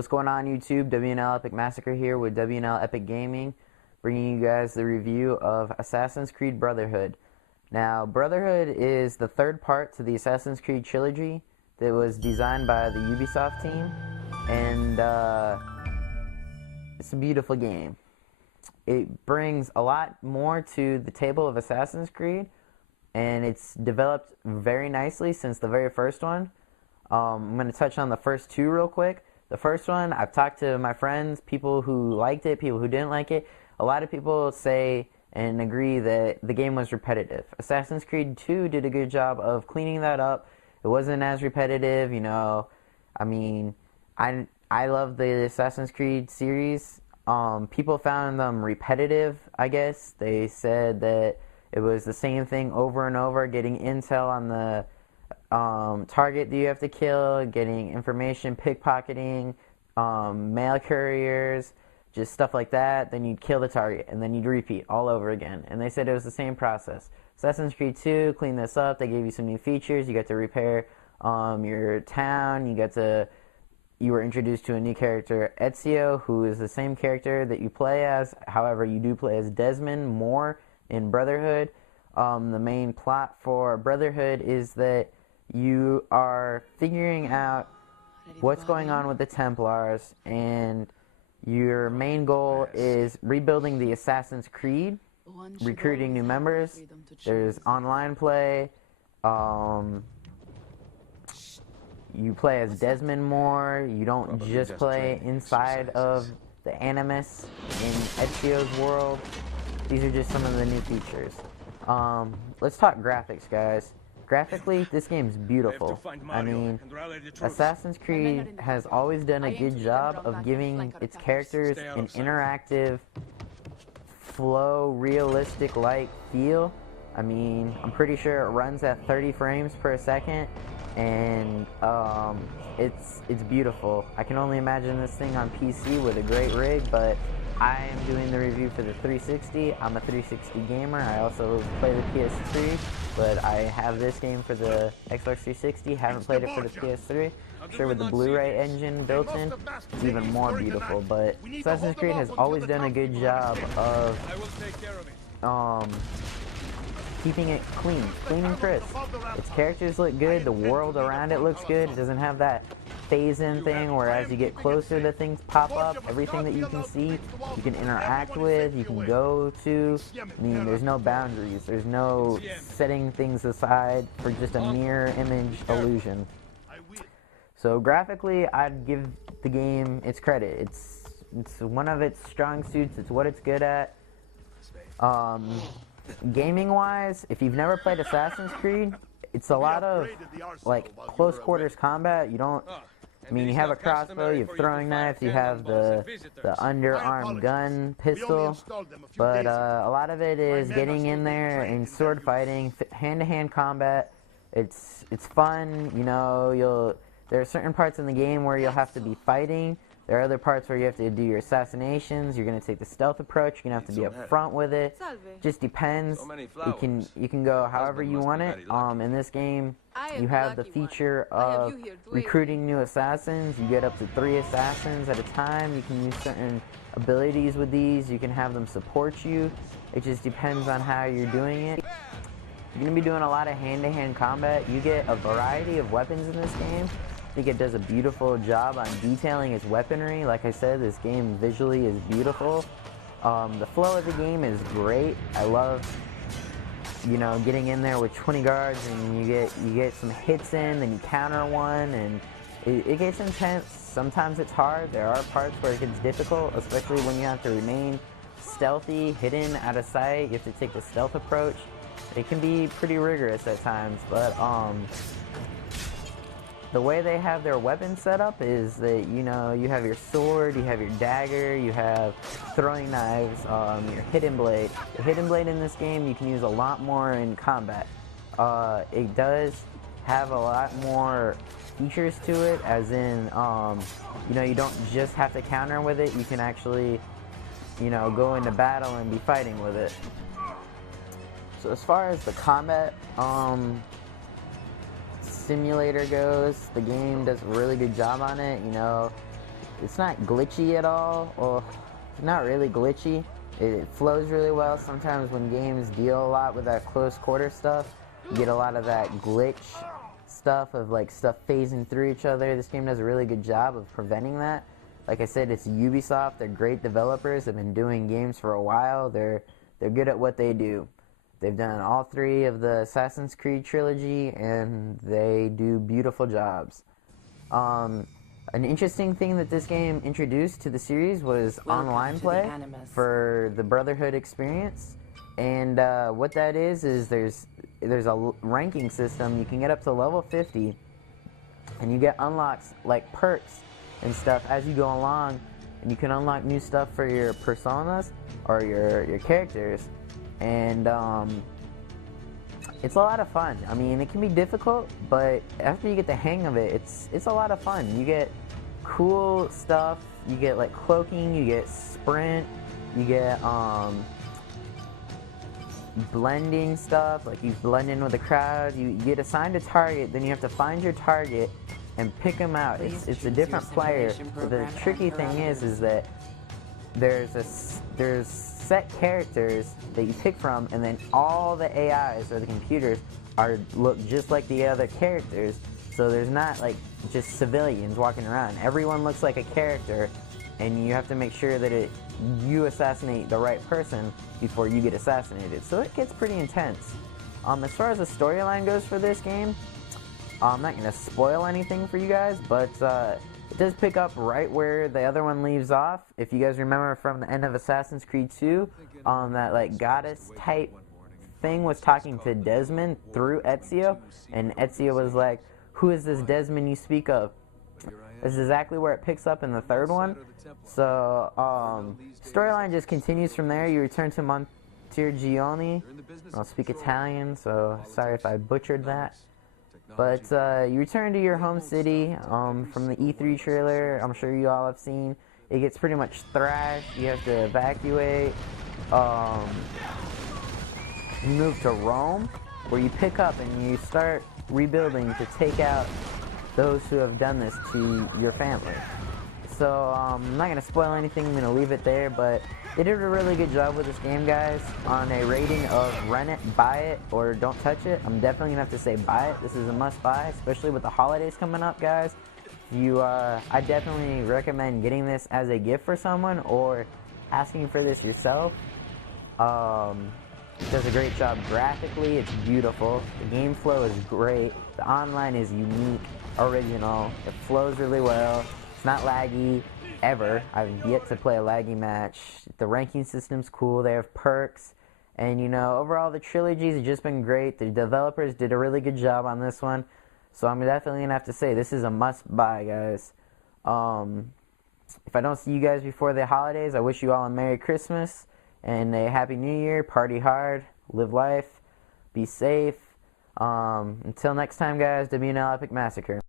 what's going on YouTube? WNL Epic Massacre here with WNL Epic Gaming, bringing you guys the review of Assassin's Creed Brotherhood. Now, Brotherhood is the third part to the Assassin's Creed trilogy that was designed by the Ubisoft team, and it's a beautiful game. It brings a lot more to the table of Assassin's Creed, and it's developed very nicely since the very first one. I'm going to touch on the first two real quick. The first one, I've talked to my friends, people who liked it, people who didn't like it. A lot of people say and agree that the game was repetitive. Assassin's Creed 2 did a good job of cleaning that up. It wasn't as repetitive, you know. I mean, I love the Assassin's Creed series. People found them repetitive, I guess. They said that it was the same thing over and over, getting intel on the target that you have to kill, getting information, pickpocketing, mail couriers, just stuff like that. Then you'd kill the target, and then you'd repeat all over again. And they said it was the same process. Assassin's Creed 2 cleaned this up. They gave you some new features. You got to repair your town. You were introduced to a new character, Ezio, who is the same character that you play as. However, you do play as Desmond more in Brotherhood. The main plot for Brotherhood is that you are figuring out what's going on with the Templars, and your main goal is rebuilding the Assassin's Creed, recruiting new members. There's online play. You play as Desmond more. You don't just play inside of the Animus in Ezio's world. These are just some of the new features. Let's talk graphics, guys. Graphically, this game's beautiful. I mean, Assassin's Creed has always done a good job of giving its characters an interactive, flow, realistic-like feel. I mean, I'm pretty sure it runs at 30 frames per second, and it's beautiful. I can only imagine this thing on PC with a great rig, but I am doing the review for the 360. I'm a 360 gamer. I also play the PS3, but I have this game for the Xbox 360. Haven't played it for the PS3. I'm sure with the Blu-ray engine built in, it's even more beautiful. But Assassin's Creed has always done a good job of keeping it clean and crisp. Its characters look good. The world around it looks good. It doesn't have that phase-in thing where as you get closer the things pop up. Everything that you can see, you can interact with, you can go to. I mean, there's no boundaries. There's no setting things aside for just a mirror image illusion. So graphically, I'd give the game its credit. It's one of its strong suits. It's what it's good at. Gaming-wise, if you've never played Assassin's Creed, it's a lot of like close quarters combat. You have a crossbow, you have throwing knives, you have the underarm gun pistol, but a lot of it is getting in there and sword fighting, hand-to-hand combat. It's fun, you know. There are certain parts in the game where you'll have to be fighting. There are other parts where you have to do your assassinations. You're going to take the stealth approach. You're going to have to be up front with it. Just depends. You can go however you want it. In this game, you have the feature of recruiting new assassins. You get up to 3 assassins at a time. You can use certain abilities with these. You can have them support you. It just depends on how you're doing it. You're going to be doing a lot of hand-to-hand combat. You get a variety of weapons in this game. I think it does a beautiful job on detailing its weaponry. Like I said, this game visually is beautiful. The flow of the game is great. I love, getting in there with 20 guards and you get some hits in, then you counter one, and it gets intense. Sometimes it's hard. There are parts where it gets difficult, especially when you have to remain stealthy, hidden, out of sight. You have to take the stealth approach. It can be pretty rigorous at times, but the way they have their weapons set up is that, you have your sword, you have your dagger, you have throwing knives, your hidden blade. The hidden blade in this game you can use a lot more in combat. It does have a lot more features to it, as in, you don't just have to counter with it. You can actually, go into battle and be fighting with it. So as far as the combat, simulator goes, the game does a really good job on it. it's not glitchy at all. Well, it's not really glitchy. It flows really well. Sometimes when games deal a lot with that close quarter stuff, you get a lot of that glitch stuff of like stuff phasing through each other. This game does a really good job of preventing that. Like I said, it's Ubisoft. They're great developers. They've been doing games for a while. They're good at what they do. They've done all 3 of the Assassin's Creed trilogy, and they do beautiful jobs. An interesting thing that this game introduced to the series was online play for the Brotherhood experience. And what that is there's a ranking system. You can get up to level 50, and you get unlocks like perks and stuff as you go along, and you can unlock new stuff for your personas or your characters. And it's a lot of fun. I mean, it can be difficult, but after you get the hang of it, it's a lot of fun. You get cool stuff. You get like cloaking, you get sprint, you get blending stuff, like you blend in with the crowd. You get assigned a target, then you have to find your target and pick them out. It's a different player. The tricky thing is that there's set characters that you pick from, and then all the AIs or the computers look just like the other characters. So there's not like just civilians walking around. Everyone looks like a character, and you have to make sure that you assassinate the right person before you get assassinated. So it gets pretty intense. As far as the storyline goes for this game, I'm not going to spoil anything for you guys, but it does pick up right where the other one leaves off. If you guys remember from the end of Assassin's Creed 2, that like goddess type thing was talking to Desmond through Ezio, and Ezio was like, "Who is this Desmond you speak of?" This is exactly where it picks up in the 3rd one. So storyline just continues from there. You return to Montergione. I'll speak Italian, so sorry if I butchered that. But you return to your home city from the E3 trailer. I'm sure you all have seen. It gets pretty much thrashed. You have to evacuate. You move to Rome, where you pick up and you start rebuilding to take out those who have done this to your family. So I'm not going to spoil anything. I'm going to leave it there, but they did a really good job with this game, guys. On a rating of rent it, buy it, or don't touch it, I'm definitely going to have to say buy it. This is a must buy, especially with the holidays coming up, guys. I definitely recommend getting this as a gift for someone or asking for this yourself. It does a great job graphically. It's beautiful. The game flow is great. The online is unique, original. It flows really well. It's not laggy, ever. I've yet to play a laggy match. The ranking system's cool. They have perks. And, overall, the trilogies have just been great. The developers did a really good job on this one. So I'm definitely going to have to say this is a must-buy, guys. If I don't see you guys before the holidays, I wish you all a Merry Christmas and a Happy New Year. Party hard. Live life. Be safe. Until next time, guys, WNL Epic Massacre.